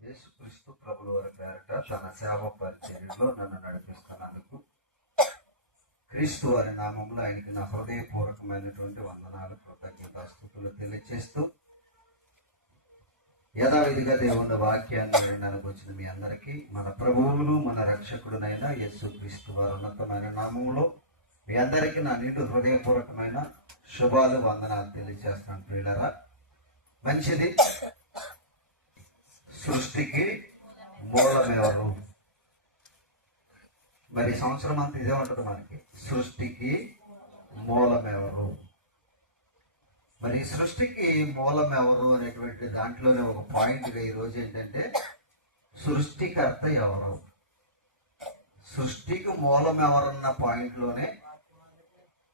యేసుక్రీస్తు ప్రభుల వారి పేరట తన సేవ పరిచర్యలో నన్ను నడిపిస్తున్నందుకు క్రీస్తు వారి నామంలో ఆయనకి నా హృదయపూర్వకమైనటువంటి వందనాలు, కృతజ్ఞతాస్తుతులు తెలియజేస్తూ యథావిధిగా దేవుని వాక్యాన్ని వినడానికి వచ్చిన మీ అందరికీ మన ప్రభువును మన రక్షకుడునైన యేసుక్రీస్తు వారి ఉన్నతమైన నామంలో మీ అందరికీ నా నిండు హృదయపూర్వకమైన శుభాలు, వందనాలు తెలియజేస్తున్నాను. ప్రియులారా, మంచిది. సృష్టికి మూలమెవరు? మరి సంవత్సరం అంతా ఇదే ఉంటుంది మనకి. సృష్టికి మూలమెవరు? మరి సృష్టికి మూలం ఎవరు అనేటువంటి దాంట్లోనే ఒక పాయింట్గా ఈరోజు ఏంటంటే సృష్టికర్త ఎవరు, సృష్టికి మూలం ఎవరన్న పాయింట్లోనే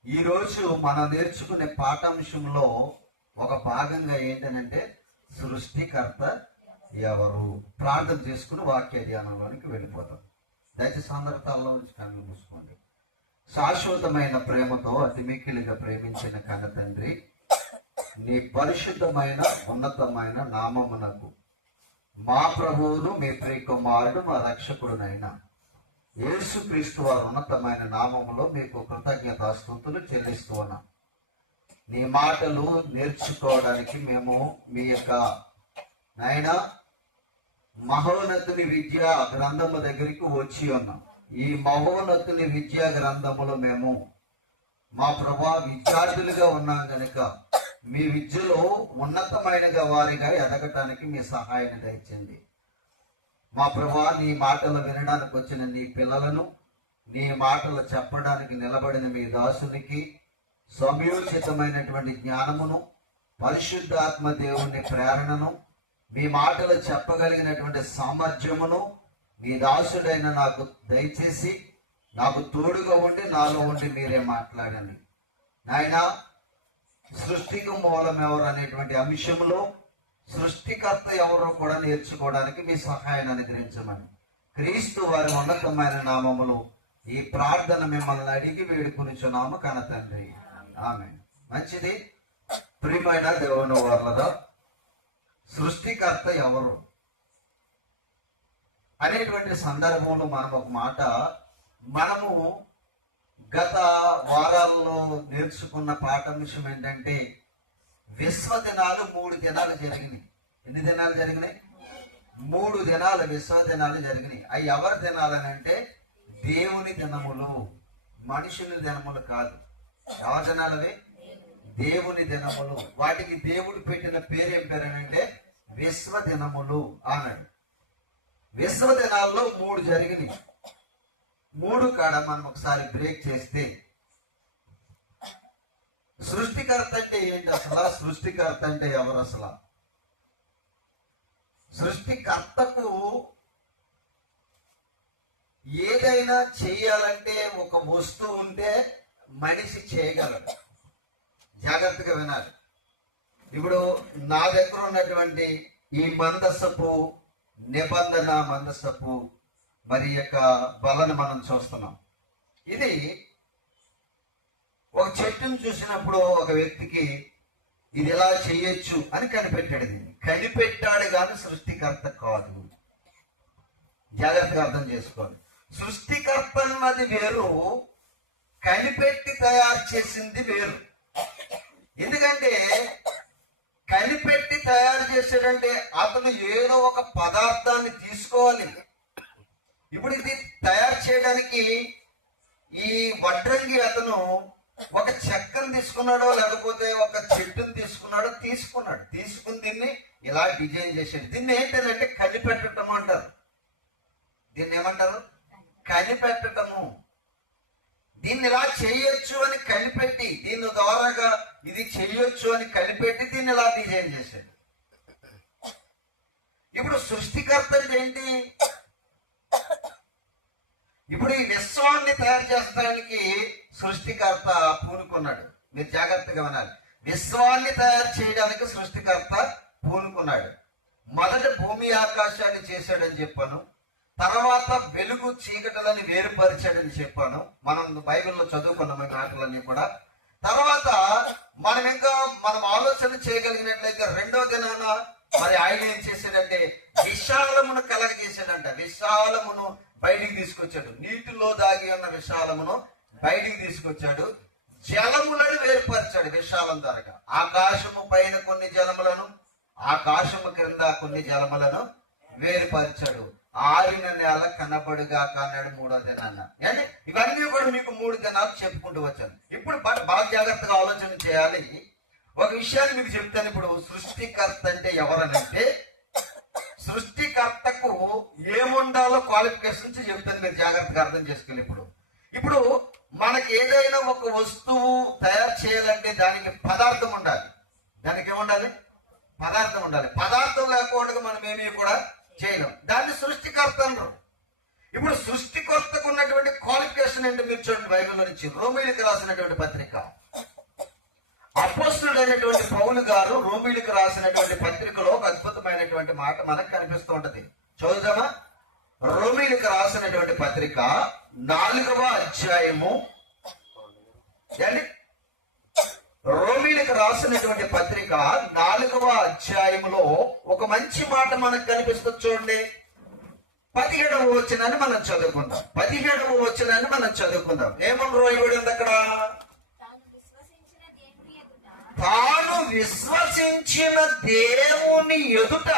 ఈరోజు మనం నేర్చుకునే పాఠాంశంలో ఒక భాగంగా ఏంటనంటే సృష్టికర్త ఎవరు. ప్రార్థన చేసుకుని వాక్య ధ్యానంలోనికి వెళ్ళిపోతాం. దయచేసి అందరి తలలో నుంచి కళ్ళు మూసుకోండి. శాశ్వతమైన ప్రేమతో అతి మిక్కిలిగా ప్రేమించిన కన్న తండ్రి, నీ పరిశుద్ధమైన ఉన్నతమైన నామమునకు మా ప్రభువును మీ ప్రియ కుమారుడు మా రక్షకుడునైనా యేసుక్రీస్తు వారి ఉన్నతమైన నామములో మీకు కృతజ్ఞతాస్తుతులు చెల్లిస్తూ ఉన్నాం. నీ మాటలు నేర్చుకోవడానికి మేము మీ యొక్క నాయనా మహోన్నతుని విద్యా గ్రంథము దగ్గరికి వచ్చి ఉన్నాం. ఈ మహోన్నతుని విద్యా గ్రంథములో మేము మా ప్రభా విద్యార్థులుగా ఉన్నాం కనుక మీ విద్యలో ఉన్నతమైన వారిగా ఎదగటానికి మీ సహాయాన్ని దయచండి. మా ప్రభా, నీ మాటలు వినడానికి వచ్చిన నీ పిల్లలను, నీ మాటలు చెప్పడానికి నిలబడిన మీ దాసునికి సమయోచితమైనటువంటి జ్ఞానమును, పరిశుద్ధాత్మ దేవుని ప్రేరణను, మీ మాటలు చెప్పగలిగినటువంటి సామర్థ్యమును మీ దాసుడైన నాకు దయచేసి నాకు తోడుగా ఉండి నాలో ఉండి మీరే మాట్లాడండి. నాయనా, సృష్టికి మూలం ఎవరు అనేటువంటి అంశంలో సృష్టికర్త ఎవరో కూడా నేర్చుకోవడానికి మీ సహాయాన్ని అనుగ్రహించమని క్రీస్తు వారి ఉన్నతమైన నామములో ఈ ప్రార్థన మిమ్మల్ని అడిగి వేడుకొనిచున్నాము కన్న తండ్రి, ఆమేన్. మంచిది. ప్రియమైన దేవుని వారలారా, సృష్టికర్త ఎవరు అనేటువంటి సందర్భంలో మనం ఒక మాట మనము గత వారాల్లో నేర్చుకున్న పాఠాంశం ఏంటంటే విశ్వదినాలు 3 దినాలు జరిగినాయి. ఎన్ని దినాలు జరిగినాయి? 3 దినాలు విశ్వ దినాలు జరిగినాయి. అవి ఎవరి దినాలు అని అంటే దేవుని దినములు, మనుషుని దినములు కాదు. ఎవరి దినాలు అవి? దేవుని దినములు. వాటికి దేవుడు పెట్టిన పేరు ఏం పేరు అని అంటే విశ్వ దినములు అన్నాడు. విశ్వ దినాల్లో 3 జరిగినాయి. 3 కాడ మనం ఒకసారి బ్రేక్ చేస్తే సృష్టికర్త అంటే ఏంటి అసలు? సృష్టికర్త అంటే ఎవరు అసలు? సృష్టికర్తకు ఏదైనా చేయాలంటే ఒక వస్తువు ఉంటే మనిషి చేయగలడు. జాగ్రత్తగా వినాలి. ఇప్పుడు నా దగ్గర ఉన్నటువంటి ఈ మందసపు నిబంధన మందసపు మరి యొక్క బలను మనం చూస్తున్నాం. ఇది ఒక చెట్టును చూసినప్పుడు ఒక వ్యక్తికి ఇది ఎలా చేయొచ్చు అని కనిపెట్టాడు. దీన్ని కనిపెట్టాడు కానీ సృష్టికర్త కాదు. జాగ్రత్తగా అర్థం చేసుకోవాలి. సృష్టికర్త అన్నది వేరు, కనిపెట్టి తయారు చేసింది వేరు. ఎందుకంటే కనిపెట్టి తయారు చేసాడంటే అతను ఏదో ఒక పదార్థాన్ని తీసుకోవాలి. ఇప్పుడు ఇది తయారు చేయడానికి ఈ వడ్రంగి అతను ఒక చెక్కను తీసుకున్నాడో లేకపోతే ఒక చెట్టును తీసుకుని దీన్ని ఇలా డిజైన్ చేసాడు. దీన్ని ఏంటంటే కనిపెట్టడం అంటారు. దీన్ని ఏమంటారు? కనిపెట్టడము. దీన్ని ఇలా చేయొచ్చు అని కనిపెట్టి, దీని ద్వారాగా ఇది చేయొచ్చు అని కనిపెట్టి దీన్ని ఇలా డిజైన్ చేశాడు. ఇప్పుడు సృష్టికర్త అంటే ఏంటి? ఇప్పుడు ఈ విశ్వాన్ని తయారు చేసడానికి సృష్టికర్త పూనుకున్నాడు. మీరు జాగ్రత్తగా వినాలి. విశ్వాన్ని తయారు చేయడానికి సృష్టికర్త పూనుకున్నాడు. మొదట భూమి ఆకాశాన్ని చేశాడని చెప్పాను. తర్వాత వెలుగు చీకటలని వేరుపరిచాడని చెప్పాను. మనం బైబిల్లో చదువుకున్నాం ఈ మాటలన్నీ కూడా. తర్వాత మనం ఆలోచన చేయగలిగినట్లయితే రెండో దినాన మరి ఆయన ఏం చేశాడంటే విశాల తీసుకొచ్చాడంట. విశాలమును బయటికి తీసుకొచ్చాడు. నీటిలో దాగి ఉన్న విశాలమును బయటికి తీసుకొచ్చాడు. జలములను వేరుపరిచాడు విశాలం ద్వారా. ఆకాశము పైన కొన్ని జలములను, ఆకాశము క్రింద కొన్ని జలములను వేరుపరిచాడు. ఆరిన నేల కనబడుగా అన్నాడు 3వ దినాన్న. అంటే ఇవన్నీ కూడా మీకు 3 దినాలు చెప్పుకుంటూ వచ్చాను. ఇప్పుడు బాగా జాగ్రత్తగా ఆలోచన చేయాలి. ఒక విషయాన్ని మీకు చెప్తాను. ఇప్పుడు సృష్టికర్త అంటే ఎవరనంటే, సృష్టికర్తకు ఏముండాలో క్వాలిఫికేషన్స్ చెప్తాను, మీరు జాగ్రత్తగా అర్థం చేసుకోవాలి. ఇప్పుడు మనకి ఏదైనా ఒక వస్తువు తయారు చేయాలంటే దానికి పదార్థం ఉండాలి. దానికి ఏముండాలి? పదార్థం ఉండాలి. పదార్థం లేకుండా మనం ఏమీ కూడా చేయడం. దాన్ని సృష్టికర్త అంటారు. ఇప్పుడు సృష్టికర్తకు ఉన్నటువంటి క్వాలిఫికేషన్ ఏంటి మీరు చూడండి. బైబిల్లో నుంచి రోమీయులకు రాసినటువంటి పత్రిక, అపోస్తలుడైనటువంటి పౌలు గారు రోమీయులకు రాసినటువంటి పత్రికలో ఒక అద్భుతమైనటువంటి మాట మనకు కనిపిస్తూ ఉంటది. చదువుదామా? రోమీయులకు రాసినటువంటి పత్రిక 4వ అధ్యాయము, రోమీయులకు రాసినటువంటి పత్రిక 4వ అధ్యాయములో ఒక మంచి మాట మనకు కనిపిస్తుంది. చూడండి, 17వ వచనాన్ని మనం చదువుకుందాం. 17వ వచనాన్ని మనం చదువుకుందాం. ఏమని రాయబడి ఉంది అక్కడ? తాను విశ్వసించిన దేవుని ఎదుట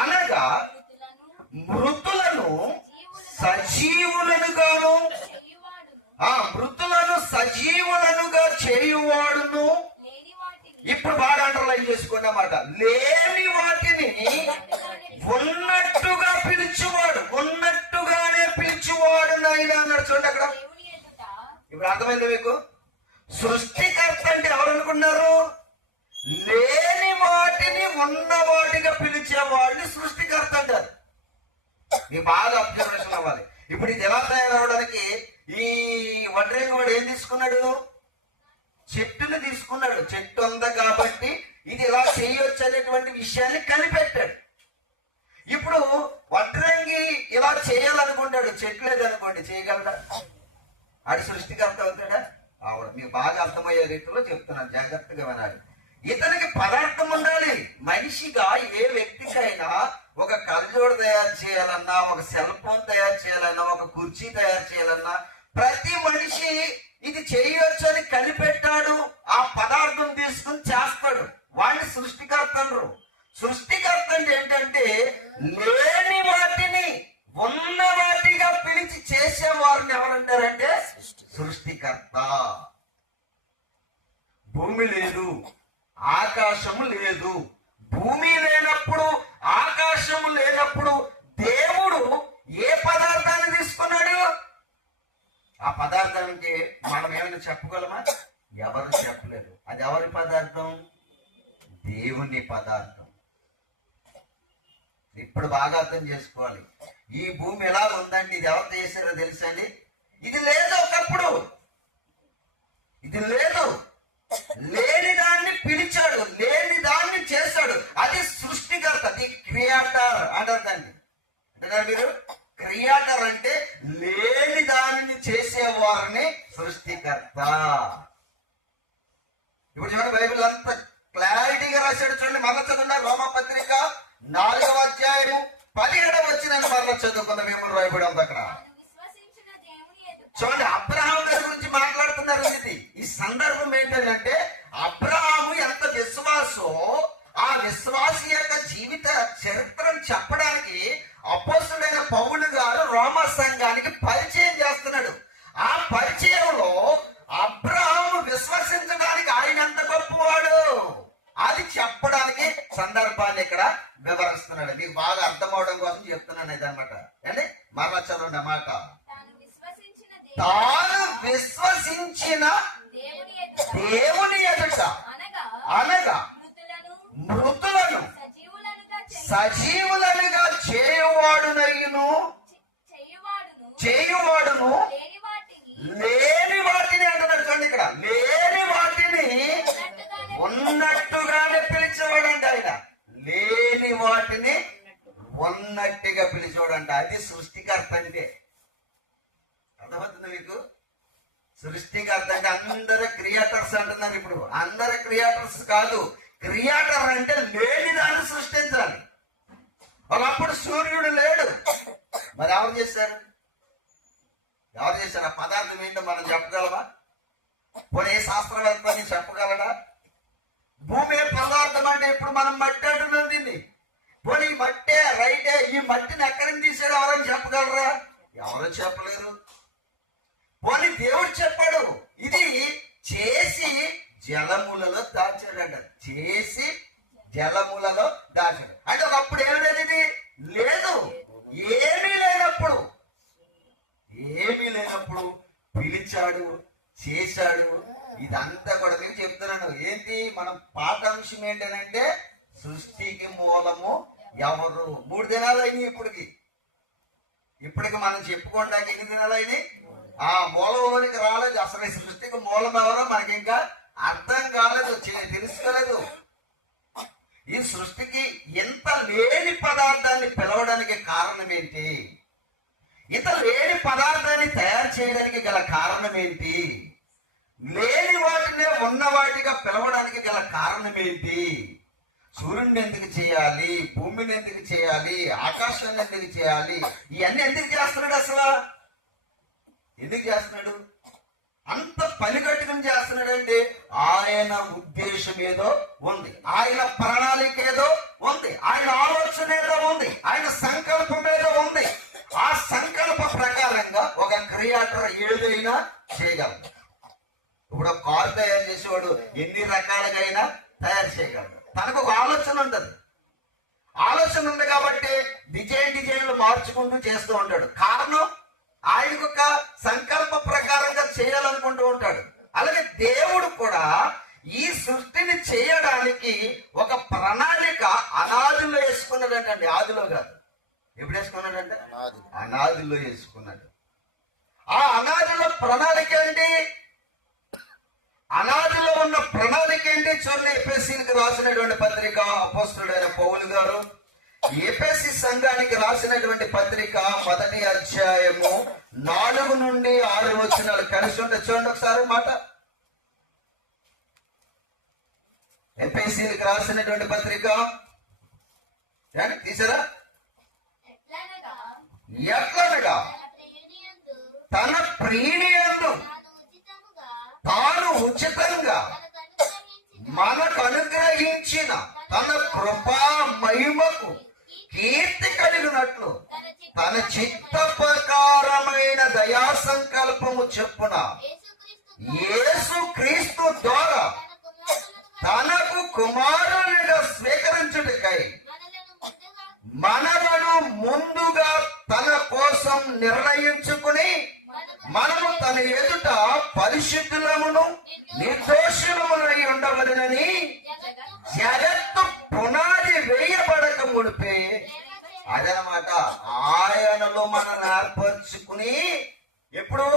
అనగా మృతులను సజీవులనుగాను, మృతులను సజీవులనుగా చేయువాడును. ఇప్పుడు బాగా అండర్లైన్ చేసుకోండి అన్నమాట. లేని వాటిని ఉన్నట్టుగా పిలిచేవాడు, ఉన్నట్టుగానే పిలిచేవాడు నాయన అన్నాడు. చూడండి అక్కడ. ఇప్పుడు అర్థమైంది మీకు? సృష్టికర్త అంటే ఎవరు అనుకున్నారు? లేని వాటిని ఉన్న వాటిగా పిలిచేవాడిని సృష్టికర్త అంటారు. మీకు బాగా అబ్జర్వేషన్ అవ్వాలి. ఇప్పుడు ఇది ఎలా తయారవడానికి ఈ వడ్రేంగి వాడు ఏం తీసుకున్నాడు? చెట్టును తీసుకున్నాడు. చెట్టు ఉంది కాబట్టి ఇది ఇలా చేయొచ్చు అనేటువంటి విషయాన్ని కనిపెట్టాడు. ఇప్పుడు వడ్రంగి ఇలా చేయాలనుకుంటాడు, చెట్టు లేదనుకోండి, చేయగలడా? ఆడి సృష్టికర్త అవుతాడా? ఆవిడ. మీకు బాగా అర్థమయ్యే రీతిలో చెప్తున్నాను, జాగ్రత్తగా వినాలి. ఇతనికి పదార్థం ఉండాలి. మనిషిగా ఏ వ్యక్తికైనా ఒక కళ్ళజోడు తయారు చేయాలన్నా, ఒక సెల్ ఫోన్ తయారు చేయాలన్నా, ఒక కుర్చీ తయారు చేయాలన్నా ప్రతి మనిషి ఇది చేయొచ్చు అని కనిపెట్టాడు. ఆ పదార్థం తీసుకుని చేస్తాడు. వాడిని సృష్టికర్త అనరు. సృష్టికర్త అంటే ఏంటంటే లేని వాటిని ఉన్న వాటిగా పిలిచి చేసేవారిని ఎవరంటారంటే సృష్టికర్త. భూమి లేదు, ఆకాశము లేదు. భూమి లేనప్పుడు, ఆకాశము లేనప్పుడు దేవుడు ఏ పదార్థాన్ని తీసుకున్నాడు? ఆ పదార్థానికి మనం ఏమైనా చెప్పగలమా? ఎవరు చెప్పలేరు. అది ఎవరి పదార్థం? దేవుని పదార్థం. ఇప్పుడు బాగా అర్థం చేసుకోవాలి. ఈ భూమి ఎలా ఉందంటే ఇది ఎవరు చేశారో తెలుసా అండి? ఇది లేదు ఒకప్పుడు, ఇది లేదు. లేని దాన్ని పిలిచాడు, లేని దాన్ని చేశాడు. అది సృష్టికర్త, అది క్రియేటర్ అంటారు దాన్ని. అంటారా మీరు? క్రియేటర్ అంటే లేని దానిని చేసేవారిని సృష్టికర్త. ఇప్పుడు చూడండి, బైబిల్ అంత క్లారిటీగా రాశాడు. చూడండి, మరల చదువున్న రోమపత్రిక 4వ అధ్యాయం 17వ వచనాన్ని మరల చదువుకుందాం. ఏమని రాయబడి ఉంది అక్కడ? చూడండి, అబ్రహాం గారి గురించి మాట్లాడుతున్నారు. ఈ సందర్భం ఏంటంటే అబ్రహాము ఎంత విశ్వాసో ఆ విశ్వాసి యొక్క జీవిత చరిత్రను చెప్పడానికి అపోస్తలుడైన పౌలు గారు రోమా సంఘానికి పరిచయం చేస్తున్నాడు. ఆ పరిచయంలో అబ్రహాము విశ్వసించడానికి ఆయన ఎంత గొప్పవాడు అది చెప్పడానికి సందర్భాన్ని ఇక్కడ వివరిస్తున్నాడు. మీకు బాగా అర్థం అవడం కోసం చెప్తున్నాను ఇదన్నమాట. అంటే మరలా చదవండి అన్నమాట. తాను విశ్వసించిన దేవుని ఎదుట అనగా మృతులను సజీవులనుగా చేయువాడును లేని వాటిని అంటున్నాడు. చూడండి, ఇక్కడ లేని వాటిని ఉన్నట్టుగానే పిలిచేవాడంట ఆయన. లేని వాటిని ఉన్నట్టుగా పిలిచేవాడంట. అది సృష్టికర్త అంటే. అర్థమవుతుంది మీకు? సృష్టికర్త అంటే అందరూ క్రియేటర్స్ అంటున్నారు. ఇప్పుడు అందరు క్రియేటర్స్ కాదు. క్రియేటర్ అంటే లేని దాన్ని సృష్టించాలి. ఒకప్పుడు సూర్యుడు లేడు, మరి ఎవరు చేశారు? ఎవరు చేశారు? ఆ పదార్థం ఏంటో మనం చెప్పగలమా? పోనీ ఏ శాస్త్రవేత్త అని చెప్పగలడా? భూమి పదార్థం అంటే ఇప్పుడు మనం మట్టి అంటున్నాం దీన్ని. పోనీ మట్టే రైటే, ఈ మట్టిని ఎక్కడి నుంచి తీసాడు ఎవరని చెప్పగలరా? ఎవరు చెప్పలేరు. పోనీ దేవుడు చెప్పాడు, ఇది చేసి జలములలో దాచాడంట. చేసి జలములలో దాచాడు అంటే ఒకప్పుడు ఏమిలేదు, ఇది లేదు. ఏమీ లేనప్పుడు పిలిచాడు, చేశాడు. ఇదంతా కూడా మీకు చెప్తున్నాను. ఏంటి మనం పాఠాంశం ఏంటనంటే సృష్టికి మూలము ఎవరు? 3 దినాలు అయినాయి ఇప్పటికి మనం చెప్పుకోవడానికి. ఎన్ని దినాలు అయినాయి? ఆ మూలంలోనికి రాలేదు. అసలు ఈ సృష్టికి మూలం ఎవరో మనకి ఇంకా అర్థం కాలేదు, తెలుసుకోలేదు. ఈ సృష్టికి ఎంత లేని పదార్థాన్ని పిలవడానికి కారణం ఏంటి? ఇంత లేని పదార్థాన్ని తయారు చేయడానికి గల కారణం ఏంటి? లేని వాటినే ఉన్న వాటిగా పిలవడానికి గల కారణం ఏంటి? సూర్యుడిని ఎందుకు చేయాలి? భూమిని ఎందుకు చేయాలి? ఆకాశాన్ని ఎందుకు చేయాలి? ఇవన్నీ ఎందుకు చేస్తున్నాడు? అసలు ఎందుకు చేస్తున్నాడు? అంత పని కట్టుకుని చేస్తున్నాడంటే ఆయన ఉద్దేశం ఏదో ఉంది, ఆయన ప్రణాళిక ఏదో ఉంది, ఆయన ఆలోచన ఏదో ఉంది, ఆయన సంకల్పం ఏదో ఉంది. ఆ సంకల్ప ప్రకారంగా ఒక క్రియేటర్ ఏదైనా చేయగలడు. ఇప్పుడు ఒక కారు తయారు చేసేవాడు ఎన్ని రకాలుగా అయినా తయారు చేయగలడు. తనకు ఒక ఆలోచన ఉంటుంది. ఆలోచన ఉంది కాబట్టి డిజైన్లు మార్చుకుంటూ చేస్తూ ఉంటాడు. కారణం ఆయనకు ఒక సంకల్ప ప్రకారంగా చేయాలనుకుంటూ ఉంటాడు. అలాగే దేవుడు కూడా ఈ సృష్టిని చేయడానికి ఒక ప్రణాళిక అనాదిలో వేసుకున్నాడంటండి. ఆదిలో కాదు. ఎప్పుడు వేసుకున్నాడంటే అనాదిలో వేసుకున్నాడు. ఆ అనాదిలో ప్రణాళిక ఏంటి? అనాదిలో ఉన్న ప్రణాళిక ఏంటి? చూడండి, ఎఫెసీయులకు రాసినటువంటి పత్రిక అపోస్తలుడైన పౌలు గారు ఎఫెసీ సంఘానికి రాసినటువంటి పత్రిక 1వ అధ్యాయము 4 నుండి 6 వచనాలు కలిసి ఉంటే చూడండి ఒకసారి మాట. ఎఫెసీయులకు రాసినటువంటి పత్రిక తీసారా? ఎట్లనగా తన ప్రీణియందు తాను ఉచితంగా మనకు అనుగ్రహించిన తన కృపా మహిమకు కీర్తి కలిగినట్లు తన చిత్త ప్రకారమైన దయా సంకల్పము చెప్పున యేసు క్రీస్తు ద్వారా తనకు కుమారునిగా స్వీకరించుటకై మనలను ముందుగా తన కోసం నిర్ణయించుకుని మనము తన ఎదుట పరిశుద్ధులమును నిర్దోషులమునై ఉండవలెనని జగత్తు పునాది వేయబడక మునిపే అదనమాట ఆయనలో మనల్ని ఏర్పరచుకుని, ఎప్పుడు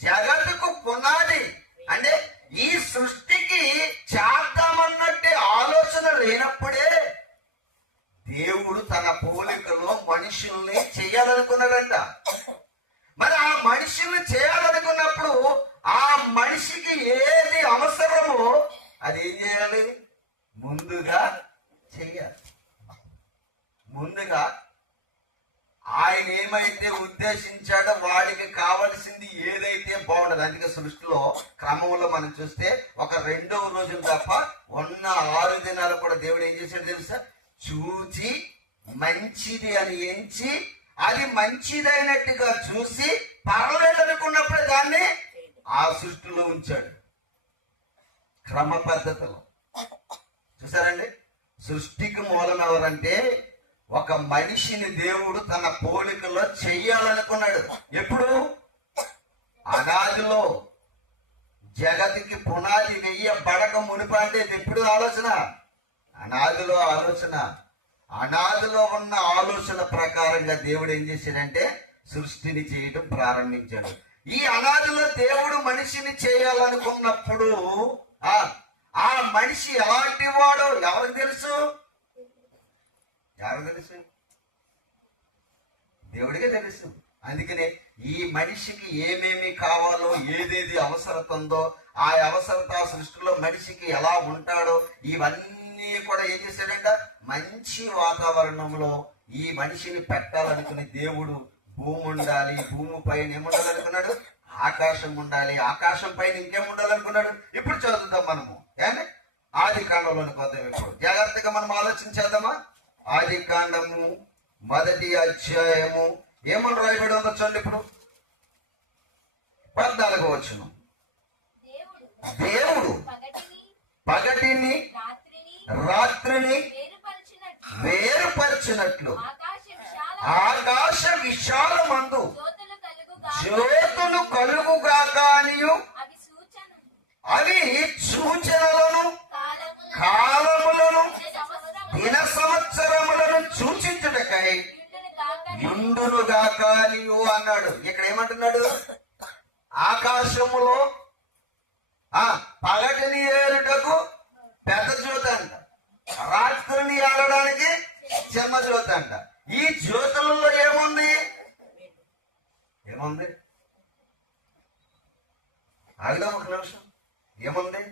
జగత్తుకు పునాది అంటే ఈ సృష్టికి చేద్దామన్నట్టు ఆలోచన లేనప్పుడే దేవుడు తన పోలికలో మనుషుల్ని చేయాలనుకున్నాడంట. మరి ఆ మనుషుల్ని చేయాలనుకున్నప్పుడు ఆ మనిషికి ఏది అవసరమో అది ఏం చేయాలి? ముందుగా చెయ్యాలి. ముందుగా ఆయన ఏమైతే ఉద్దేశించాడో వాడికి కావలసింది ఏదైతే బాగుండదు. అందుకే సృష్టిలో క్రమంలో మనం చూస్తే ఒక 2వ రోజు తప్ప ఉన్న 6 దినాలు కూడా దేవుడు ఏం చేశాడు తెలుసా? చూచి మంచిది అని ఎంచి అది మంచిదైనట్టుగా చూసి పర్వాలేదనుకున్నప్పుడు దాన్ని ఆ సృష్టిలో ఉంచాడు క్రమ పద్ధతిలో. చూసారండి, సృష్టికి మూలం ఎవరంటే ఒక మనిషిని దేవుడు తన పోలికలో చెయ్యాలనుకున్నాడు. ఎప్పుడు? అనాదిలో. జగతికి పునాది వెయ్యబడక మునిపి అంటే ఎప్పుడు ఆలోచన? అనాదిలో ఆలోచన. అనాదిలో ఉన్న ఆలోచన ప్రకారంగా దేవుడు ఏం చేశాడంటే సృష్టిని చేయడం ప్రారంభించాడు. ఈ అనాదిలో దేవుడు మనిషిని చేయాలనుకున్నప్పుడు ఆ మనిషి ఎలాంటి వాడో ఎవరికి తెలుసు? ఎవరికి తెలుసు? దేవుడికే తెలుసు. అందుకనే ఈ మనిషికి ఏమేమి కావాలో, ఏదేది అవసరత ఉందో, ఆ అవసరత సృష్టిలో మనిషికి ఎలా ఉంటాడో ఇవన్నీ కూడా ఏం చేశాడంట? మంచి వాతావరణంలో ఈ మనిషిని పెట్టాలనుకుని దేవుడు భూమి ఉండాలి, భూమి పైన ఏముండాలనుకున్నాడు? ఆకాశం ఉండాలి, ఆకాశం పైన ఇంకేం ఉండాలనుకున్నాడు? ఇప్పుడు చదువుతాం మనము. ఏమండి? ఆది కాండంలోనికి వద్దాం. ఇప్పుడు జాగ్రత్తగా మనం ఆలోచించేద్దామా? ఆది కాండము 1వ అధ్యాయము ఏమని రాయబడి ఉందో చూడండి. ఇప్పుడు 14వ వచనం. దేవుడు పగటిని రాత్రిని వేరుపరిచినట్లు ఆకాశ విశాలమందు జ్యోతులు కలుగుగాక అనియు అవి సూచనలను కాలములను దిన సంవత్సరములను సూచించుటకై యుండునుగాక అనియు అన్నాడు. ఇక్కడ ఏమంటున్నాడు? ఆకాశములో పగటిని ఏరుటకు పెద్ద జ్యోతి అంట, రాత్రిని ఏలడానికి చిన్న జ్యోతి అంట. ఈ జ్యోతులలో ఏముంది? ఆగదాం ఒక నిమిషం. ఏముంది?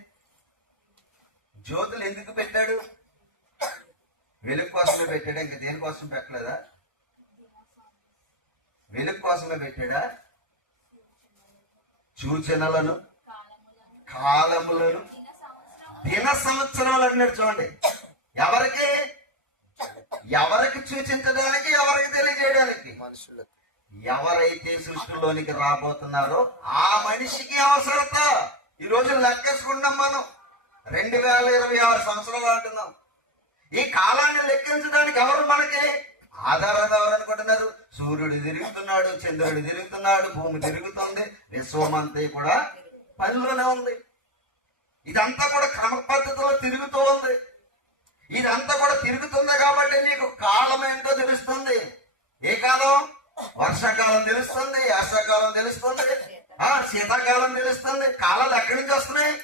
జ్యోతులు ఎందుకు పెట్టాడు? వెలుగు కోసమే పెట్టాడా? ఇంకా దేనికోసం పెట్టలేదా? వెలుగు కోసమే పెట్టాడా? సూచనలను కాలములను దిన సంవత్సరాలు అన్నాడు. చూడండి, ఎవరికి సూచించడానికి, ఎవరికి తెలియజేయడానికి? మనుషులకు. ఎవరైతే సృష్టిలోనికి రాబోతున్నారో ఆ మనిషికి అవసరత. ఈ రోజు లెక్కేసుకున్నాం మనం. 2026 సంవత్సరాలు అంటున్నాం. ఈ కాలాన్ని లెక్కించడానికి ఎవరు మనకి ఆధారంగా ఎవరు అనుకుంటున్నారు? సూర్యుడు తిరుగుతున్నాడు, చంద్రుడు తిరుగుతున్నాడు, భూమి తిరుగుతుంది, విశ్వమంతా కూడా పనిలోనే ఉంది. ఇదంతా కూడా క్రమ పద్ధతిలో తిరుగుతూ ఉంది. ఇదంతా కూడా తిరుగుతుంది కాబట్టి నీకు కాలం ఏంటో తెలుస్తుంది. ఏ కాలం? వర్షాకాలం తెలుస్తుంది, వర్షాకాలం తెలుస్తుంది, శీతాకాలం తెలుస్తుంది. కాలాలు ఎక్కడి నుంచి వస్తున్నాయి?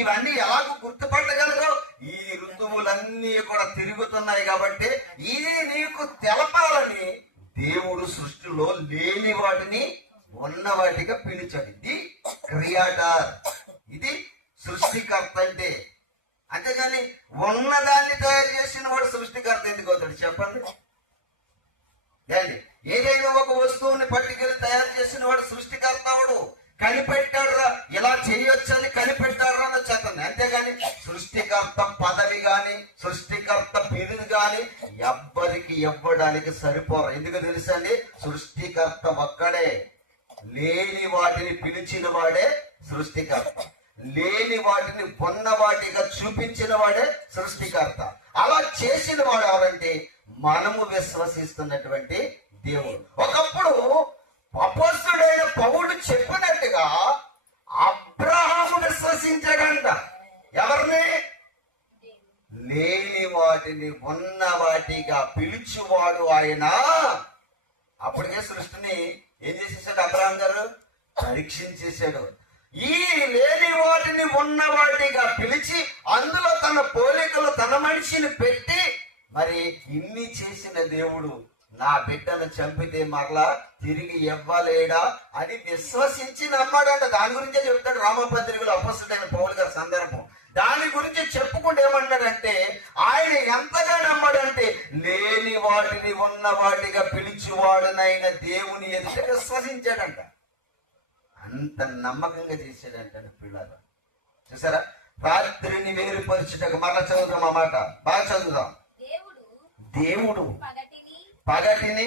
ఇవన్నీ ఎలాగో గుర్తుపట్టగలరు? ఈ ఋతువులన్నీ కూడా తిరుగుతున్నాయి కాబట్టి ఇది నీకు తెలపాలని దేవుడు సృష్టిలో లేని వాటిని ఉన్న వాటిగా పిలిచాడు. ఇది క్రియేటర్, ఇది సృష్టికర్త. అంటే అంతేగాని ఉన్నదాన్ని తయారు చేసిన వాడు సృష్టికర్త ఎందుకు అవుతాడు చెప్పండి? ఏదైనా ఒక వస్తువుని పట్టుకెళ్ళి తయారు చేసిన వాడు సృష్టికర్త అవడు. కనిపెట్టాడురా, ఇలా చేయొచ్చని కనిపెట్టాడురా అని చెప్పండి. అంతేగాని సృష్టికర్త పదవి గాని సృష్టికర్త బిరుదు గాని ఎవ్వరికి ఇవ్వడానికి సరిపోరు. ఎందుకు తెలుసండి? సృష్టికర్త ఒక్కడే. లేని వాటిని పిలిచిన వాడే సృష్టికర్త. లేని వాటిని ఉన్న వాటిగా చూపించిన వాడే సృష్టికర్త. అలా చేసిన వాడు ఎవరంటే మనము విశ్వసిస్తున్నటువంటి దేవుడు. ఒకప్పుడు అపోస్తలుడైన పౌలు చెప్పినట్టుగా అబ్రహాము విశ్వసించాడంట. ఎవరిని? లేని వాటిని ఉన్న వాటిగా పిలిచేవాడు ఆయన. అప్పటికే సృష్టిని ఏం చేసేసాడు అబ్రహాం గారు? పరీక్షించేశాడు. ఈ లేని వాటిని ఉన్న వాటిగా పిలిచి అందులో తన పోలికలు తన మనిషిని పెట్టి మరి ఇన్ని చేసిన దేవుడు నా బిడ్డను చంపితే మరలా తిరిగి ఇవ్వలేడా అని విశ్వసించి నమ్మాడంట. దాని గురించే చెప్తాడు రామపత్రికలో అపోస్తలుడైన పౌలు గారి సందర్భం. దాని గురించి చెప్పుకుంటూ ఏమంటాడంటే ఆయన ఎంతగా నమ్మాడంటే లేని వాటిని ఉన్న వాటిగా పిలిచివాడునైన దేవుని ఎదుట విశ్వసించాడంట. అంత నమ్మకంగా చేశాడంట పిల్లలు. చూసారా? రాత్రిని వేరుపరచుటకు. మరలా చదువుదాం ఆ మాట, బాగా చదువుదాం. దేవుడు పగటిని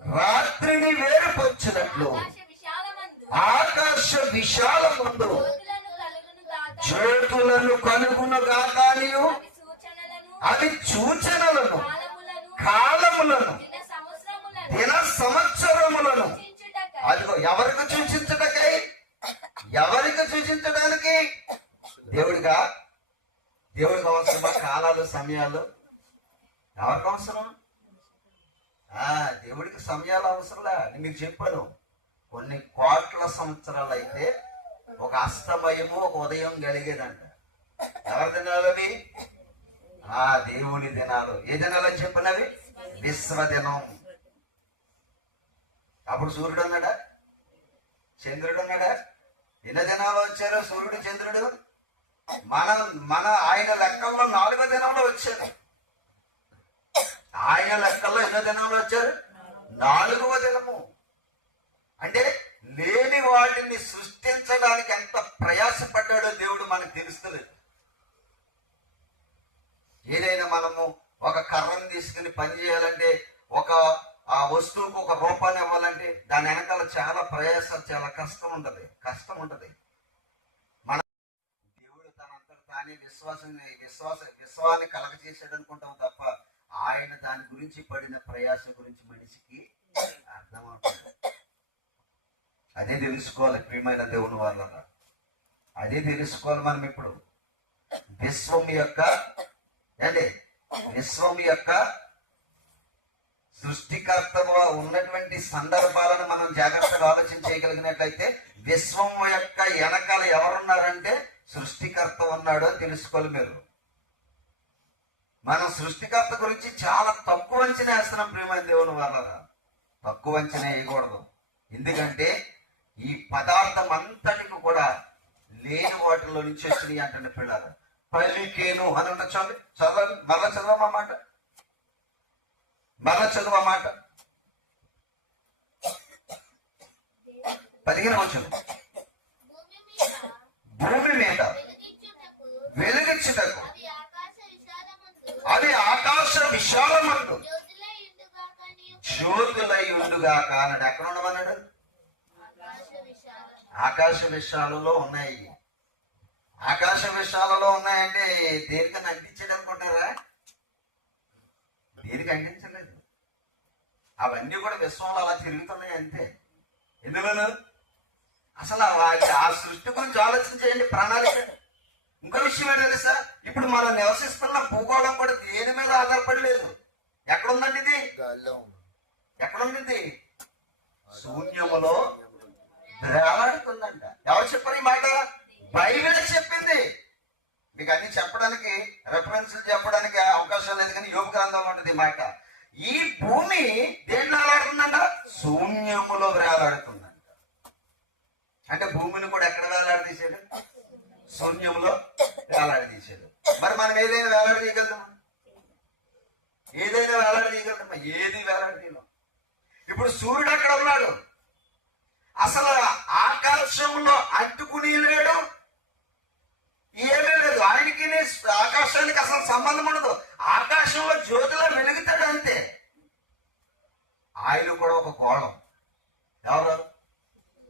రాత్రిని వేరుపరచినట్లు ఆకాశ విశాలమందు జ్యోతులను కనుగొనుగాక అనియు అవి సూచనలను కాలములను దిన సంవత్సరములను. అదిగో ఎవరికి సూచించటకై? ఎవరికి సూచించడానికి? దేవుడికి అవసరమా కాలాలు సమయాలు? ఎవరికి అవసరం? దేవుడికి సమయాలు అవసరంలా. నేను మీకు చెప్పాను, కొన్ని కోట్ల సంవత్సరాలు అయితే ఒక అస్తమయము ఒక ఉదయం కలిగేదంట. ఎవరి దినాలు అవి? దేవుని దినాలు. ఏ దినాలు అని చెప్పినవి? విశ్వదినం. అప్పుడు సూర్యుడు ఉన్నాడా? చంద్రుడు ఉన్నాడా? ఎన్ని దినాలు వచ్చారో సూర్యుడు చంద్రుడు? మన ఆయన లెక్కల్లో 4వ దినంలో వచ్చారు. ఆయన లెక్కల్లో ఎన్నో దినంలో వచ్చారు? 4వ దినము. అంటే లేని వాటిని సృష్టించడానికి ఎంత ప్రయాసపడ్డాడో దేవుడు మనకు తెలుస్తలేదు. ఏదైనా మనము ఒక కర్రను తీసుకుని పని చేయాలంటే, ఆ వస్తువుకు ఒక రూపాన్ని ఇవ్వాలంటే దాని వెనకాల చాలా ప్రయాసం, చాలా కష్టం ఉంటది. మన దేవుడు తనంతట తానే విశ్వాన్ని కలగజేసాడు అనుకుంటాం తప్ప ఆయన దాని గురించి పడిన ప్రయాస గురించి మనిషికి అర్థమవుతుంది. అదే తెలుసుకోవాలి ప్రియమైన దేవుని వాళ్ళ, అదే తెలుసుకోవాలి మనం. ఇప్పుడు విశ్వం యొక్క సృష్టికర్తగా ఉన్నటువంటి సందర్భాలను మనం జాగ్రత్తగా ఆలోచన చేయగలిగినట్లయితే విశ్వం యొక్క వెనకాల ఎవరున్నారంటే సృష్టికర్త ఉన్నాడు అని తెలుసుకోవాలి మీరు. మనం సృష్టికర్త గురించి చాలా తక్కువ అంచనా వేస్తున్నాం ప్రియమైన దేవుని వాళ్ళ. తక్కువ అంచనా వేయకూడదు. ఎందుకంటే ఈ పదార్థం అంతటికి కూడా లేని వాటిలో నుంచి వచ్చినాయి అంటే పిల్లలు. పలికేను అని ఉండొచ్చండి. చదవండి, మరలా చదవమా మాట, మరలా చదువు ఆ మాట. 15వ వచనం. భూమి మీద వెలుగిచ్చుటకు అది ఆకాశ విశాలమందు జ్యోతులై ఉండుగాక అన్నాడు. ఎక్కడ ఉండమన్నాడు? ఆకాశ విశాలలో ఉన్నాయి. ఆకాశ విశాలలో ఉన్నాయంటే దేనికన్నా అంటించాడు అనుకుంటారా? దేనికి అంటించలేదు. అవన్నీ కూడా విశ్వంలో అలా తిరుగుతున్నాయి అంతే. ఎందువల్ల? అసలు ఆ సృష్టి గురించి ఆలోచన చేయండి, ప్రణాళిక. ఇంకో విషయం ఏంటో తెలుసా? ఇప్పుడు మనం నివసిస్తున్న భూగోళం కూడా దేని మీద ఆధారపడలేదు. ఎక్కడుందండి ఇది? ఎక్కడుంది? శూన్యములో వేలాడుతుందంట. ఎవరు చెప్పారు ఈ మాట? బైబిల్ చెప్పింది. మీకు అన్ని చెప్పడానికి రెఫరెన్స్ చెప్పడానికి అవకాశం లేదు, కానీ యోగ గ్రంథంలో ఉంటుంది మాట. ఈ భూమి దేంట్లో వేలాడుతుందంట? శూన్యములో వేలాడుతుందంట. అంటే భూమిని కూడా ఎక్కడ వేలాడదీశాడు? శూన్యంలో వేలాడదీశాడు. మరి మనం ఏదైనా వేలాడదీయగలమా? ఏదైనా వేలాడదీయగలమా? ఏది వేలాడదీయలేం. ఇప్పుడు సూర్యుడు అక్కడ ఉన్నాడు, అసలు ఆకాశంలో అంటుకుని లేడు, ఏమీ లేదు. ఆయనకి ఆకాశానికి అసలు సంబంధం ఉండదు. ఆకాశంలో జ్యోతిలో వెలుగుతాడు అంతే. ఆయన కూడా ఒక గోళం. ఎవరు?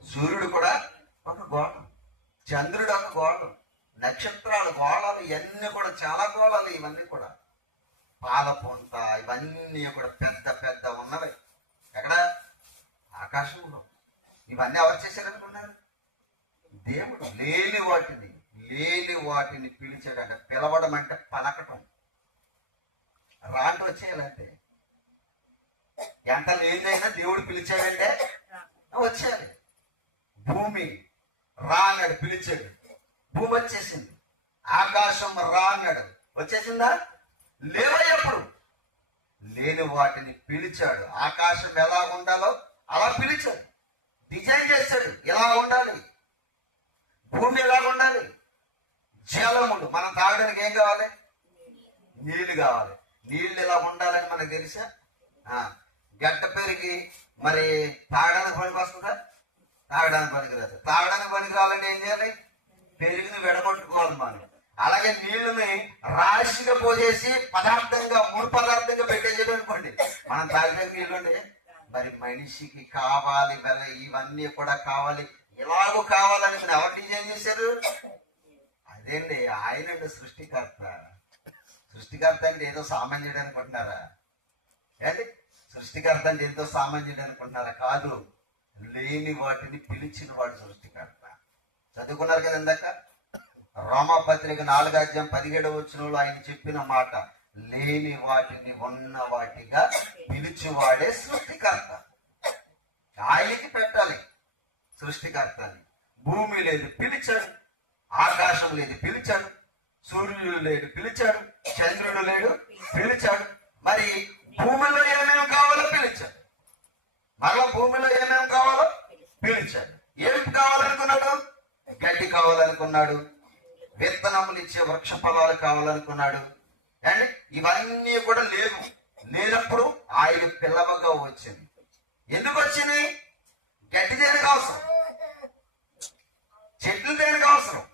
సూర్యుడు కూడా ఒక గోళం, చంద్రుడు ఒక గోళం, నక్షత్రాలు గోళాలు, ఇవన్నీ కూడా చాలా గోళాలు. ఇవన్నీ కూడా పాలపొంత, ఇవన్నీ కూడా పెద్ద పెద్ద ఉన్నవి. ఎక్కడ? ఆకాశంలో. ఇవన్నీ ఎవరు చేశారనుకున్నారు? దేవుడు. లేని వాటిని పిలిచాడంట. పిలవడం అంటే పలకటం. రాంటి వచ్చేయాలంటే ఎంత లేదైనా దేవుడు పిలిచాడంటే వచ్చేయాలి. భూమి రా అన్నాడు, పిలిచాడు, భూమి వచ్చేసింది. ఆకాశం రా అన్నాడు, వచ్చేసిందా? లేవయ్యప్పుడు లేని వాటిని పిలిచాడు. ఆకాశం ఎలా ఉండాలో అలా పిలిచాడు, డిజైన్ చేశాడు. ఎలా ఉండాలి భూమి, ఎలా ఉండాలి. జలములు, మనం తాగడానికి ఏం కావాలి? నీళ్లు కావాలి. నీళ్లు ఎలా ఉండాలని మనకు తెలుసా? గడ్డ పెరిగి మరి తాగడానికి పనికి వస్తుందా? తాగడానికి పనికిరాదు. తాగడానికి పనికి రావాలంటే ఏం చేయాలి? పెరుగుని విడగొట్టుకోవాలి మనం. అలాగే నీళ్లని రాశిగా పోసేసి ముడి పదార్థంగా పెట్టేసేది అనుకోండి, మనం తాగడానికి నీళ్ళు. మరి మనిషికి కావాలి, ఇవన్నీ కూడా కావాలి, ఎలాగో కావాలని మీరు ఎవరు డిజైన్ చేశారు? అదేండి, ఆయనండి సృష్టికర్త. సృష్టికర్త అంటే ఏదో సామాన్యుడు అనుకుంటున్నారా? ఏంటి సృష్టికర్త అంటే ఎంతో సామాన్యుడు అనుకుంటున్నారా? కాదు. లేని వాటిని పిలిచిన వాడు సృష్టికర్త. చదువుకున్నారు కదా ఇందాక రోమాపత్రిక 4:17 ఆయన చెప్పిన మాట, లేని వాటిని ఉన్న వాటిగా పిలిచివాడే సృష్టికర్త. ఆయనకి పెట్టాలి సృష్టికర్తని. భూమి లేదు, పిలిచాడు. ఆకాశం లేదు, పిలిచాడు. సూర్యుడు లేడు, పిలిచాడు. చంద్రుడు లేడు, పిలిచాడు. మరి భూమిలో ఏమేమి కావాలో పిలిచాడు. మరలా భూమిలో ఏమేమి కావాలో పిలిచాడు. ఏం కావాలనుకున్నాడు? గడ్డి కావాలనుకున్నాడు, విత్తనములు ఇచ్చే వృక్ష ఫలాలు కావాలనుకున్నాడు. అండ్ ఇవన్నీ కూడా లేవు. లేనప్పుడు ఆయన పిల్లవగా వచ్చింది. ఎందుకు వచ్చినాయి? గడ్డి దేనికి అవసరం, చెట్లు దేనికి అవసరం,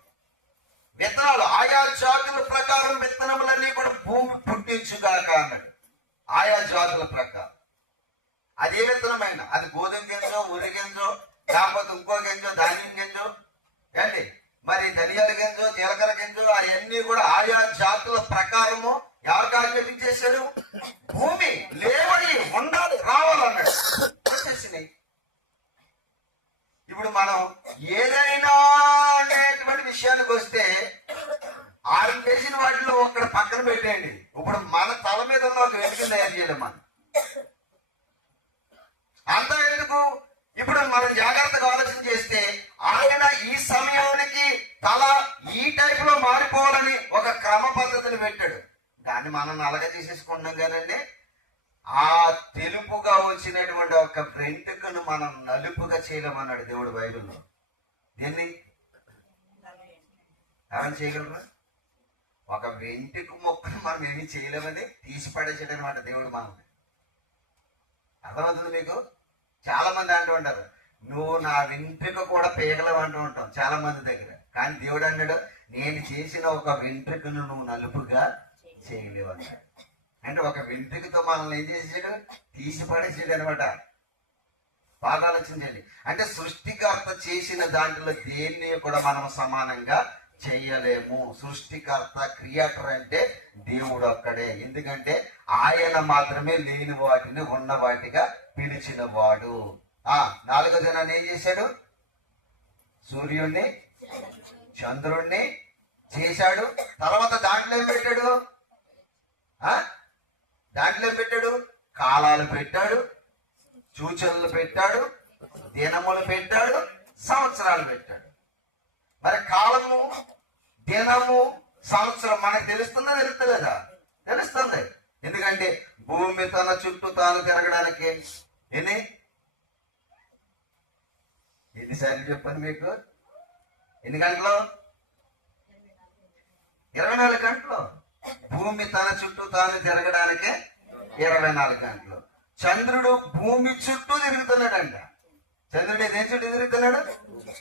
విత్తనాలు ఆయా జాతుల ప్రకారం విత్తనములన్నీ కూడా భూమి పుట్టించుగాక అన్నాడు. ఆయా జాతుల ప్రకారం అదే విత్తనమైన, అది గోధుమ గింజో, ఉరి గింజో, లేకపోతే ఇంకో గింజో, ధాన్యం గింజో, ఏంటి మరి ధనియాల గింజో, జీలకర్ర గింజో, అవన్నీ కూడా ఆయా జాతుల ప్రకారము ఎవరికి ఆజ్ఞాపించేశాడు? భూమి లేవని ఉండాలి, రావాలన్నాడు. వచ్చేసినాయి. ఇప్పుడు మనం ఏదైనా అనేటువంటి విషయానికి వస్తే ఆయన చేసిన వాటిలో ఒక్కడ పక్కన పెట్టేయండి. ఇప్పుడు మన తల మీద ఉన్న ఒక వెనుకని తయారు చేయలేం మనం. అంతా ఎందుకు? ఇప్పుడు మనం జాగ్రత్తగా ఆలోచన చేస్తే ఆయన ఈ సమయానికి తల ఈ టైప్ లో మారిపోవాలని ఒక క్రమ పద్ధతిని పెట్టాడు. దాన్ని మనం నలగ తీసేసుకుంటున్నాం కదండి. ఆ తెలుపుగా వచ్చినటువంటి ఒక వెంట్రుకను మనం నలుపుగా చేయలేమన్నాడు దేవుడు బైబిల్లో. దీన్ని ఏమైనా చేయగలరా? ఒక వెంట్రుక మొక్కను మనం ఏమీ చేయలేమని తీసి పడేసాడు అనమాట దేవుడు మనల్ని. అర్థమవుతుంది మీకు? చాలా మంది అంటూ ఉంటారు, నువ్వు నా వెంట్రుక కూడా పీగలవు అంటూ ఉంటాం చాలా మంది దగ్గర. కానీ దేవుడు అన్నాడు, నేను చేసిన ఒక వెంట్రుకను నువ్వు నలుపుగా చేయలేవు అన్నాడు. అంటే ఒక వెంట్రుకతో మనల్ని ఏం చేసాడు? తీసి పడేసాడు అనమాట. బాగా ఆలోచించండి. అంటే సృష్టికర్త చేసిన దాంట్లో దేన్ని కూడా మనం సమానంగా చెయ్యలేము. సృష్టికర్త, క్రియేటర్ అంటే దేవుడు ఒక్కడే. ఎందుకంటే ఆయన మాత్రమే లేని వాటిని ఉన్న వాటిగా పిలిచిన వాడు. నాలుగో దినాన్ని ఏం చేశాడు? సూర్యుడిని, చంద్రుణ్ణి చేశాడు. తర్వాత దాంట్లో ఏం పెట్టాడు? కాలాలు పెట్టాడు, సూచనలు పెట్టాడు, దినములు పెట్టాడు, సంవత్సరాలు పెట్టాడు. మరి కాలము, దినము, సంవత్సరం మనకు తెలుస్తుందా? తెలుస్తలేదా? తెలుస్తుంది. ఎందుకంటే భూమి తన చుట్టూ తాను తిరగడానికి ఎన్నిసార్లు చెప్పండి మీకు? ఎన్ని గంటలు? 24 గంటలు. భూమి తన చుట్టూ తాను తిరగడానికి 24 గంటలు. చంద్రుడు భూమి చుట్టూ తిరుగుతున్నాడంట. చంద్రుడు దేని చుట్టూ తిరుగుతున్నాడు?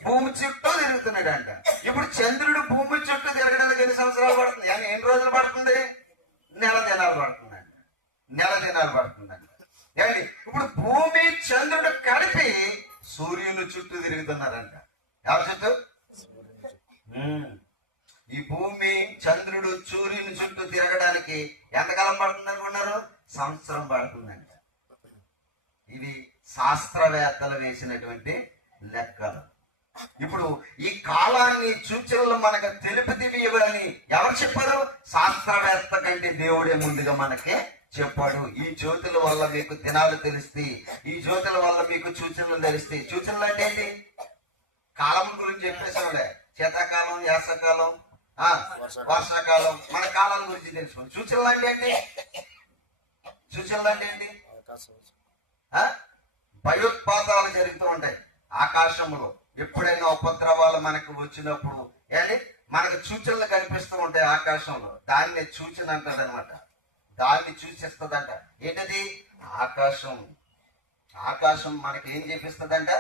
భూమి చుట్టూ తిరుగుతున్నాడంట. ఇప్పుడు చంద్రుడు భూమి చుట్టూ తిరగడానికి ఎన్ని సంవత్సరాలు పడుతుంది? ఎన్ని రోజులు పడుతుంది? నెల దినాలు పడుతుందంట. ఏమండి, ఇప్పుడు భూమి చంద్రుడు కలిపి సూర్యుని చుట్టూ తిరుగుతున్నారంట. ఎవరి చుట్టూ? ఈ భూమి, చంద్రుడు, సూర్యుని చుట్టూ తిరగడానికి ఎంతకాలం పడుతుంది అనుకున్నారు? సంవత్సరం పడుతుందంట. ఇవి శాస్త్రవేత్తలు వేసినటువంటి లెక్కలు. ఇప్పుడు ఈ కాలాన్ని, సూచనలు మనకు తెలుపుతివియని ఎవరు చెప్పారు? శాస్త్రవేత్త కంటే దేవుడే ముందుగా మనకి చెప్పాడు. ఈ జ్యోతుల వల్ల మీకు దినాలు తెలుస్తాయి, ఈ జ్యోతుల వల్ల మీకు సూచనలు తెలుస్తాయి. సూచనలు అంటే ఏంటి? కాలం గురించి చెప్పేసాడే. శీతాకాలం, వేసవకాలం, వర్షాకాలం, మన కాలాల గురించి తెలుసుకోండి. సూచనలు అంటే ఏంటి? భయోత్పాతాలు జరుగుతూ ఉంటాయి ఆకాశంలో. ఎప్పుడైనా ఉపద్రవాలు మనకు వచ్చినప్పుడు మనకు సూచనలు కనిపిస్తూ ఉంటాయి ఆకాశంలో. దాన్ని సూచన అంటది అనమాట. దాన్ని సూచిస్తుందంట. ఏంటది? ఆకాశం మనకి ఏం చూపిస్తుందంట?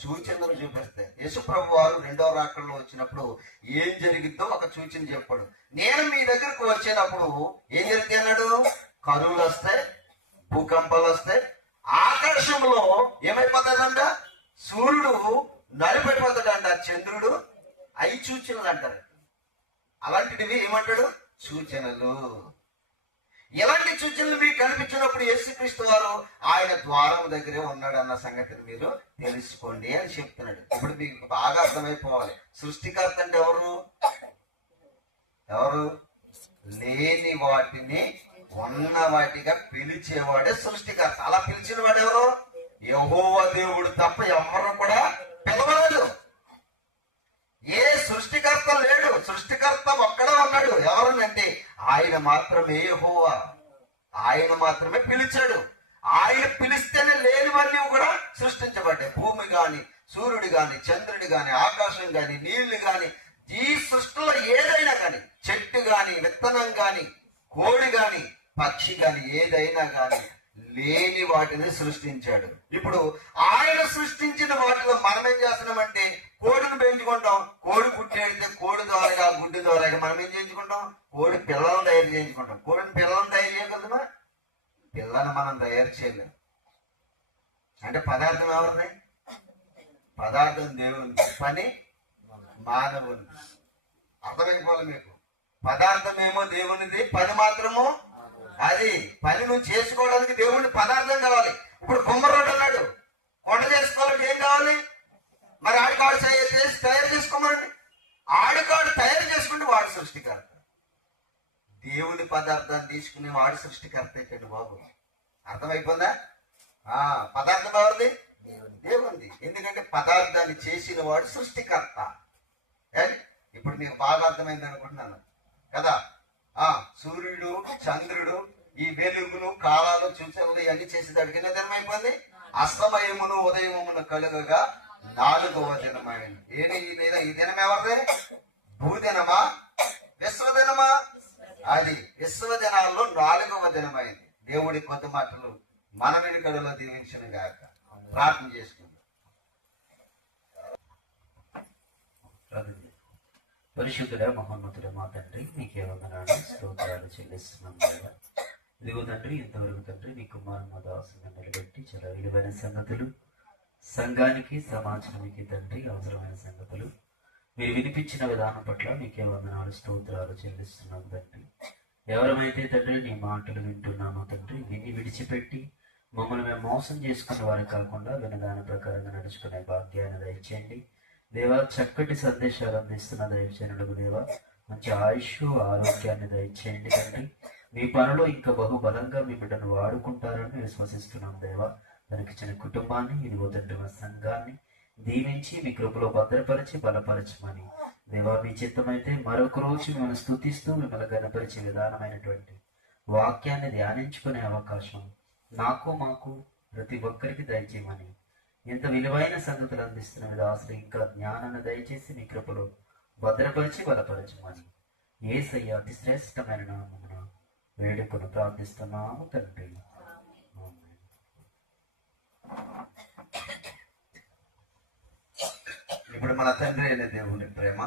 సూచనలు చూపిస్తాయి. యేసుప్రభు వారు 2వ రాకడలో వచ్చినప్పుడు ఏం జరిగిద్దో ఒక సూచన చెప్పాడు. నేను మీ దగ్గరకు వచ్చినప్పుడు ఏం జరిగితే అన్నాడు? కరువులు వస్తాయి, భూకంపాలు వస్తాయి, ఆకాశంలో ఏమైపోతుందంట? సూర్యుడు నలిపైపోతాడంట, చంద్రుడు. అవి సూచనలు అంటారు. అలాంటివి ఏమంటాడు? సూచనలు. ఎలాంటి సూచనలు మీకు కనిపించినప్పుడు యేసుక్రీస్తు వారు ఆయన ద్వారం దగ్గరే ఉన్నాడు అన్న సంగతిని మీరు తెలుసుకోండి అని చెప్తున్నాడు. ఇప్పుడు మీకు బాగా అర్థమైపోవాలి. సృష్టికర్త అంటే ఎవరు? లేని వాటిని ఉన్న వాటిగా పిలిచేవాడే సృష్టికర్త. అలా పిలిచిన వాడు ఎవరు? యెహోవా దేవుడు తప్ప ఎవరు కూడా పిలవలేదు. ఏ సృష్టికర్త లేడు. సృష్టికర్త ఒక్కడే ఉన్నాడు. ఎవరనంటే ఆయన మాత్రమే యెహోవా. ఆయన మాత్రమే పిలిచాడు. ఆయన పిలిస్తేనే లేనివన్నీ కూడా సృష్టించబడ్డాయి. భూమి గాని, సూర్యుడు గాని, చంద్రుడు గాని, ఆకాశం గాని, నీళ్లు గాని, ఈ సృష్టిలో ఏదైనా కానీ, చెట్టు గాని, విత్తనం గాని, కోడి గాని, పక్షి కానీ ఏదైనా కానీ లేని వాటిని సృష్టించాడు. ఇప్పుడు ఆయన సృష్టించిన వాటిలో మనం ఏం చేస్తున్నామంటే కోడిని పెంచుకుంటాం. కోడి పుట్టేడితే కోడి ద్వారాగా గుడ్డి ద్వారాగా మనం ఏం చేయించుకుంటాం? కోడి పిల్లలను తయారు చేయించుకుంటాం. కోడిని పిల్లలను తయారు చేయగలమా? పిల్లని మనం తయారు చేయలేము. అంటే పదార్థం ఎవరిది? పదార్థం దేవుని, పని మానవుని. అర్థమైపోవాలి మీకు. పదార్థం ఏమో దేవునిది, పని మాత్రము అది. పని నువ్వు చేసుకోవడానికి దేవుడిని పదార్థం కావాలి. ఇప్పుడు కుమ్మరోడు అన్నాడు, కొండ చేసుకోవాలంటే ఏం కావాలి? మరి ఆడికాడు తయారు చేసుకోమనండి. ఆడికాడు తయారు చేసుకుంటే వాడు సృష్టికర్త. దేవుని పదార్థాన్ని తీసుకుని వాడు సృష్టికర్త ఏంటండి బాబు? అర్థమైపోయిందా? పదార్థం ఎవరిది? దేవుంది. ఎందుకంటే పదార్థాన్ని చేసిన వాడు సృష్టికర్త. ఇప్పుడు నీకు బాగా అర్థమైంది అనుకుంటున్నాను కదా. సూర్యుడు, చంద్రుడు, ఈ వెలుగులు, కాలాలు, సూచనలు ఇవన్నీ చేసేదానికి ఎన్నో దినం అయిపోయింది? అస్తమయమును ఉదయమును కలుగగా 4వ దినమైంది. ఈ దినం ఎవరిది? భూదినమా విశ్వదినమా? అది విశ్వదినాల్లో 4వ దినమైంది. దేవుడి కొద్ది మాటలు మన వెనుకడలో దీవించిన గాక. ప్రార్థన చేసుకుందాం. పరిశుద్ధుడ మహోన్నతుడ మా తండ్రి, నీకే వందనాలు స్తోత్రాలు చెల్లిస్తున్నాం కదా. ఇదిగో తండ్రి, ఇంతవరకు తండ్రి నీ కుమారు మా దాసుని నిలబెట్టి చాలా విలువైన సంగతులు, సంఘానికి సమాజానికి తండ్రి అవసరమైన సంగతులు మీరు వినిపించిన విధానం పట్ల నీకే వందనాలు స్తోత్రాలు చెల్లిస్తున్నాం తండ్రి. ఎవరమైతే తండ్రి నీ మాటలు వింటున్నామో తండ్రి, విని విడిచిపెట్టి మమ్మల్ని మేము మోసం చేసుకునే వారు కాకుండా వినదాని ప్రకారంగా నడుచుకునే భాగ్యాన్ని దయచేయండి దేవా. చక్కటి సందేశాలు అందిస్తున్న దయచేయనులకు దేవా, మంచి ఆయుష్ ఆరోగ్యాన్ని దయచేయండి తండ్రి. మీ పనిలో ఇంకా బహుబలంగా మీ బిడ్డను వాడుకుంటారని విశ్వసిస్తున్నాం దేవా. దానికి ఇచ్చిన కుటుంబాన్ని, ఇదిగో తండ్రి మా సంఘాన్ని దీవించి మీ కృపలో భద్రపరిచి బలపరచమని దేవా, మీ చిత్తమైతే మరొక రోజు మిమ్మల్ని స్తుతిస్తూ మిమ్మల్ని గణపరిచే విధానమైనటువంటి వాక్యాన్ని ధ్యానించుకునే అవకాశం నాకు మాకు ప్రతి ఒక్కరికి దయచేయమని, ఇంత విలువైన సంగతులు అందిస్తున్న దాసులు ఇంకా జ్ఞానాన్ని దయచేసి మీ కృపలో భద్రపరిచి బలపరచమని యేసయ్య అతి శ్రేష్టమైన నామమున వేడుకను ప్రార్థిస్తున్నాము తండ్రి. ఇప్పుడు మన తండ్రి అయిన దేవుని ప్రేమ,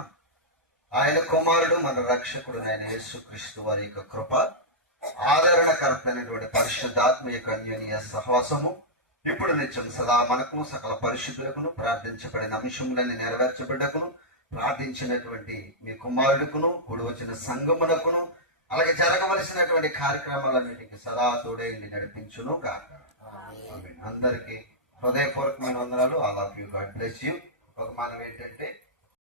ఆయన కుమారుడు మన రక్షకుడు అయిన యేసుక్రీస్తు వారి యొక్క కృప, ఆదరణకర్త అయినటువంటి పరిశుద్ధాత్మ యొక్క అన్యోన్య సహవాసము ఇప్పుడు నిత్యం సదా మనకు సకల పరిశుద్ధులకును ప్రార్థించబడిన అంశములన్నీ నెరవేర్చబడ్డకును ప్రార్థించినటువంటి మీ కుమారుడుకును కూడి వచ్చిన సంఘమునకును అలాగే జరగవలసినటువంటి కార్యక్రమాలన్నిటికీ సదా తోడేండి నడిపించును కాక. అందరికీ హృదయపూర్వకమైన వందనాలు. All of you. God bless you. ఒక మనం ఏంటంటే